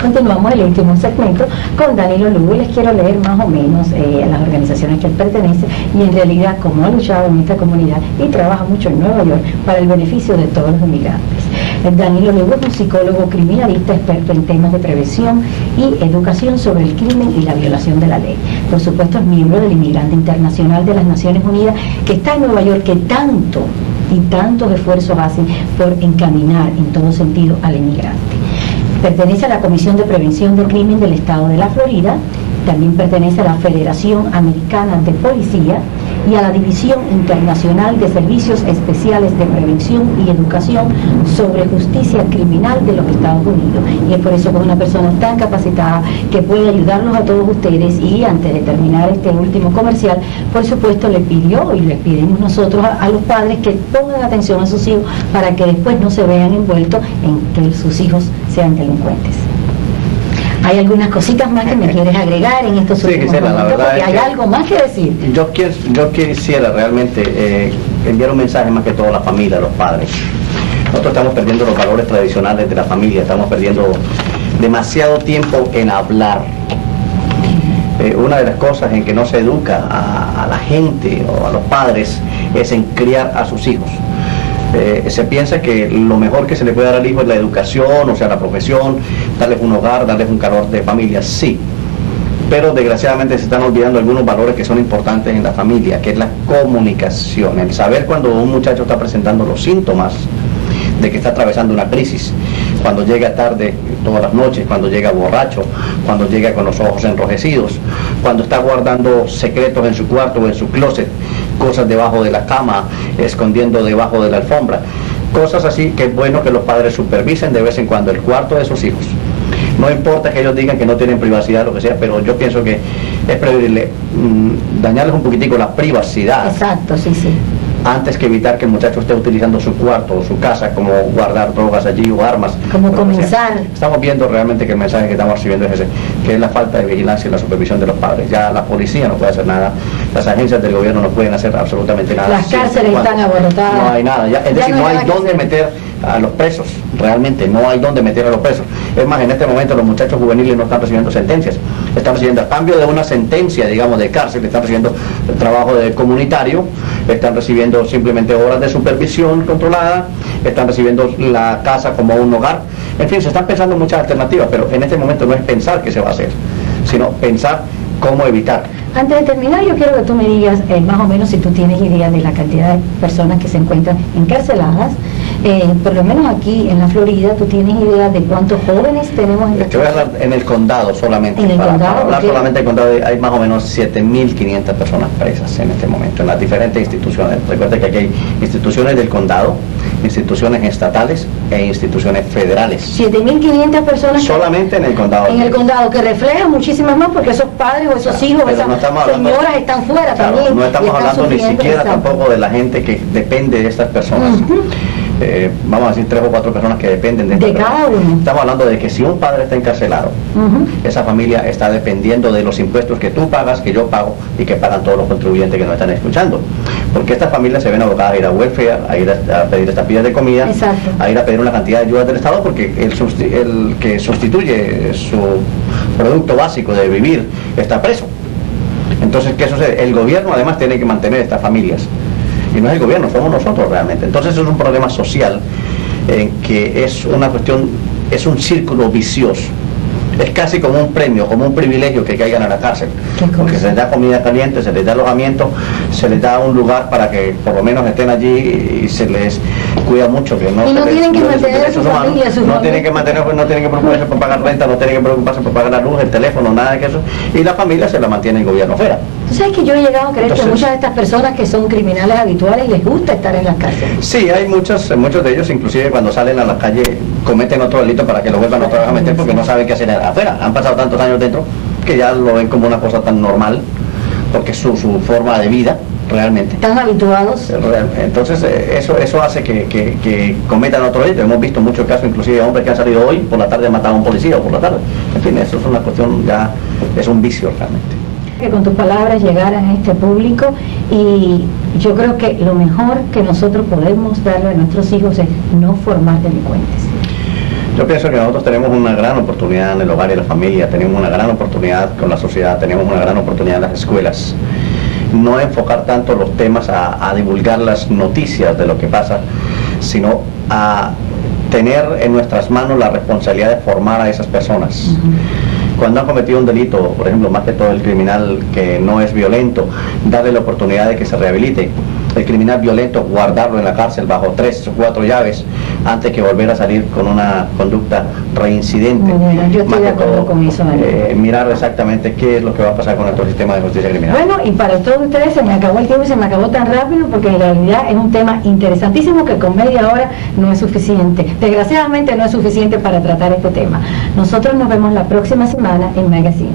Continuamos el último segmento con Danilo Lugo y les quiero leer más o menos las organizaciones que él pertenece y en realidad cómo ha luchado en esta comunidad y trabaja mucho en Nueva York para el beneficio de todos los inmigrantes. Danilo Lugo es un psicólogo criminalista experto en temas de prevención y educación sobre el crimen y la violación de la ley. Por supuesto es miembro del Inmigrante Internacional de las Naciones Unidas que está en Nueva York, que tanto y tantos esfuerzos hacen por encaminar en todo sentido al inmigrante. Pertenece a la Comisión de Prevención del Crimen del Estado de la Florida, también pertenece a la Federación Americana de Policía y a la División Internacional de Servicios Especiales de Prevención y Educación sobre Justicia Criminal de los Estados Unidos. Y es por eso que es una persona tan capacitada que puede ayudarlos a todos ustedes. Y antes de terminar este último comercial, por supuesto le pidió y les pedimos nosotros a los padres que pongan atención a sus hijos para que después no se vean envueltos en que sus hijos sean delincuentes. ¿Hay algunas cositas más que me quieres agregar en estos últimos momentos? Porque hay algo más que decir. Yo quisiera realmente enviar un mensaje más que todo a la familia, a los padres. Nosotros estamos perdiendo los valores tradicionales de la familia, estamos perdiendo demasiado tiempo en hablar. Una de las cosas en que no se educa a la gente o a los padres es en criar a sus hijos. Se piensa que lo mejor que se le puede dar al hijo es la educación, o sea, la profesión, darles un hogar, darles un calor de familia, sí. Pero desgraciadamente se están olvidando algunos valores que son importantes en la familia, que es la comunicación, el saber cuando un muchacho está presentando los síntomas de que está atravesando una crisis, cuando llega tarde todas las noches, cuando llega borracho, cuando llega con los ojos enrojecidos, cuando está guardando secretos en su cuarto o en su closet, cosas debajo de la cama, escondiendo debajo de la alfombra, cosas así que es bueno que los padres supervisen de vez en cuando el cuarto de sus hijos. No importa que ellos digan que no tienen privacidad, lo que sea, pero yo pienso que es preferible dañarles un poquitico la privacidad. Exacto, sí, sí. Antes que evitar que el muchacho esté utilizando su cuarto o su casa como guardar drogas allí o armas. Como comenzar. Estamos viendo realmente que el mensaje que estamos recibiendo es ese, que es la falta de vigilancia y la supervisión de los padres. Ya la policía no puede hacer nada, las agencias del gobierno no pueden hacer absolutamente nada. Las cárceles están abarrotadas. No hay nada, es decir, no hay dónde meter a los presos, realmente no hay dónde meter a los presos. Es más, en este momento los muchachos juveniles no están recibiendo sentencias, están recibiendo a cambio de una sentencia, digamos, de cárcel, están recibiendo el trabajo de comunitario, están recibiendo simplemente horas de supervisión controlada, están recibiendo la casa como un hogar, en fin, se están pensando muchas alternativas, pero en este momento no es pensar qué se va a hacer, sino pensar cómo evitar. Antes de terminar, yo quiero que tú me digas más o menos si tú tienes idea de la cantidad de personas que se encuentran encarceladas, por lo menos aquí en la Florida, ¿tú tienes idea de cuántos jóvenes tenemos en la Yo voy a hablar en el condado solamente. En el condado, para hablar okay. Solamente del condado hay más o menos 7.500 personas presas en este momento en las diferentes instituciones. Recuerde que aquí hay instituciones del condado, instituciones estatales e instituciones federales. 7.500 personas solamente en el condado. En el condado, que refleja muchísimas más porque esos padres o esos hijos o esas señoras están fuera también. No estamos hablando ni siquiera tampoco de la gente que depende de estas personas. Vamos a decir 3 o 4 personas que dependen de cada uno. Estamos hablando de que si un padre está encarcelado, esa familia está dependiendo de los impuestos que tú pagas, que yo pago y que pagan todos los contribuyentes que nos están escuchando. Porque estas familias se ven abocadas a ir a welfare, a ir a pedir estampillas de comida, exacto, a ir a pedir una cantidad de ayudas del Estado, porque el que sustituye su producto básico de vivir está preso. Entonces, ¿qué sucede? El gobierno además tiene que mantener estas familias. Y no es el gobierno, somos nosotros realmente. Entonces es un problema social en que es una cuestión, es un círculo vicioso. Es casi como un premio, como un privilegio que caigan a la cárcel. Porque se les da comida caliente, se les da alojamiento, se les da un lugar para que por lo menos estén allí y se les cuida mucho. Que no, y no tienen que mantener a su familia, no tienen que preocuparse por pagar renta, no tienen que preocuparse por pagar la luz, el teléfono, nada de eso. Y la familia se la mantiene el gobierno fuera. ¿Tú sabes que yo he llegado a creer que muchas de estas personas que son criminales habituales les gusta estar en las cárceles? Sí, hay muchos de ellos, inclusive cuando salen a la calle, cometen otro delito para que lo vuelvan otra vez a meter porque no saben qué hacer afuera. Han pasado tantos años dentro que ya lo ven como una cosa tan normal, porque es su forma de vida, realmente. Están habituados. Entonces, eso hace que cometan otro delito. Hemos visto muchos casos, inclusive hombres que han salido hoy, por la tarde mataron a un policía o por la tarde. En fin, eso es una cuestión, ya es un vicio realmente. Que con tus palabras llegaran a este público, y yo creo que lo mejor que nosotros podemos darle a nuestros hijos es no formar delincuentes. Yo pienso que nosotros tenemos una gran oportunidad en el hogar y la familia, tenemos una gran oportunidad con la sociedad, tenemos una gran oportunidad en las escuelas. No enfocar tanto los temas a divulgar las noticias de lo que pasa, sino a tener en nuestras manos la responsabilidad de formar a esas personas. Cuando han cometido un delito, por ejemplo, más que todo el criminal que no es violento, darle la oportunidad de que se rehabilite. El criminal violento, guardarlo en la cárcel bajo 3 o 4 llaves antes que volver a salir con una conducta reincidente. Bueno, yo estoy más de acuerdo con eso, mirar exactamente qué es lo que va a pasar con nuestro sistema de justicia criminal. Bueno, y para todos ustedes se me acabó el tiempo y se me acabó tan rápido porque en realidad es un tema interesantísimo que con media hora no es suficiente. Desgraciadamente no es suficiente para tratar este tema. Nosotros nos vemos la próxima semana en Magazine.